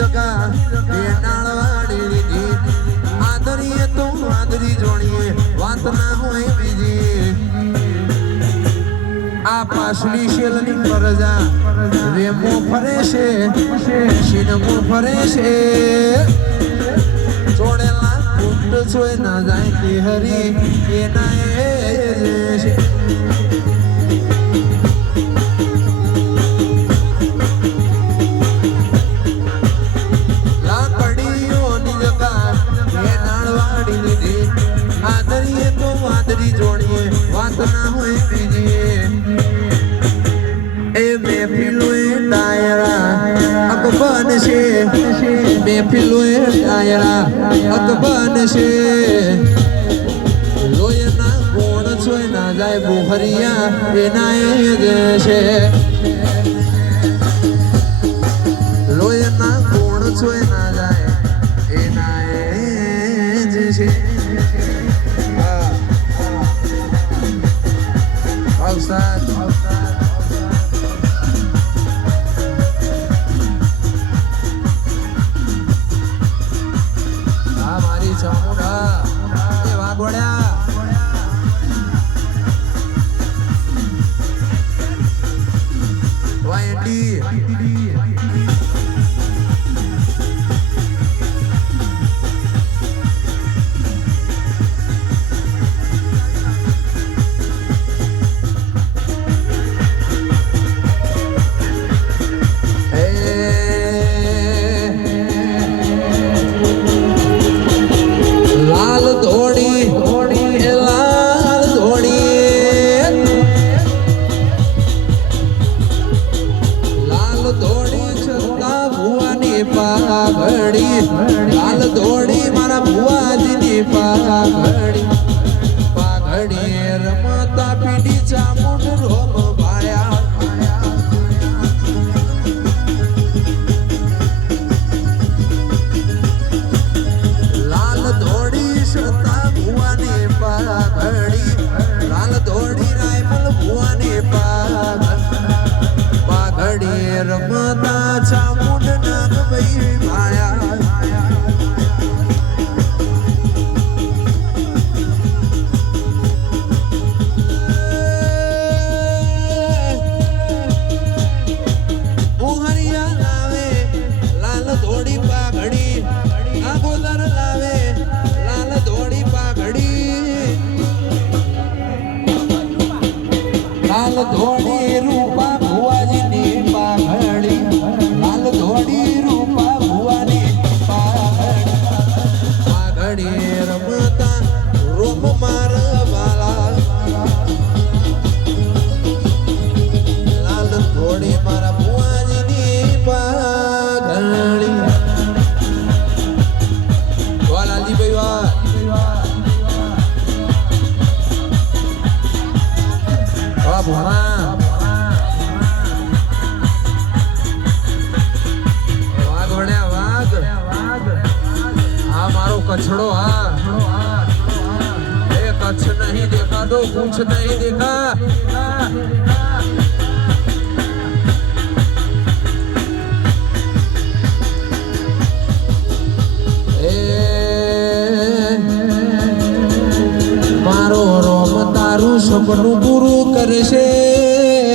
જગા એ નાળવાડી લીધી આદરીએ તો આદરી જોણીએ વાત ના હોય બીજી આ પાસની શેલની પરજા રેમો ફરે છે શીનમો ફરે છે ચોડેલા કુંડ છોય ના જાય તે હરી એના એ છે લાકડીઓની જગા એ નાળવાડી લીધી આદરીએ તો આદરી જોડીએ વાત ના હોય બીજી એ મહેફિલોએ ડાયરા અકબન છે મહેફિલોએ ડાયરા અકબન છે લોયના કોણ છોય ના જાય બોહરિયા એના એ જ છે લોયના કોણ છોય ના જાય એના એ જ છે અવસાદ મારી ચામુંડા એ વાઘોડ્યા વાયડી લાલ દોડી મારા ભુવાજીની પાઘડી રમતા પીડી ચામુંડ રોમ ભાયા લાલ દોડી સતા ભુવાની પાઘડી લાલ દોડી રાયમલ ભુવાની પાઘડી રમતા ચામુંડ નાગ ભાઈ ભાયા લાલ ધોડી રૂપા ભુવાજીની પાઘડી લાલ ધોડી રૂપા ભુવાની પાઘડી રમતા રોમ માર વાલા લાલ ધોડી મારા ભુવાજીની પાઘડી વાલાજી ભાઈ कछड़ो हाँ कच्छ नहीं देखा तो कुछ नहीं देखा मारो रोम तारू सपनु पूरू करशे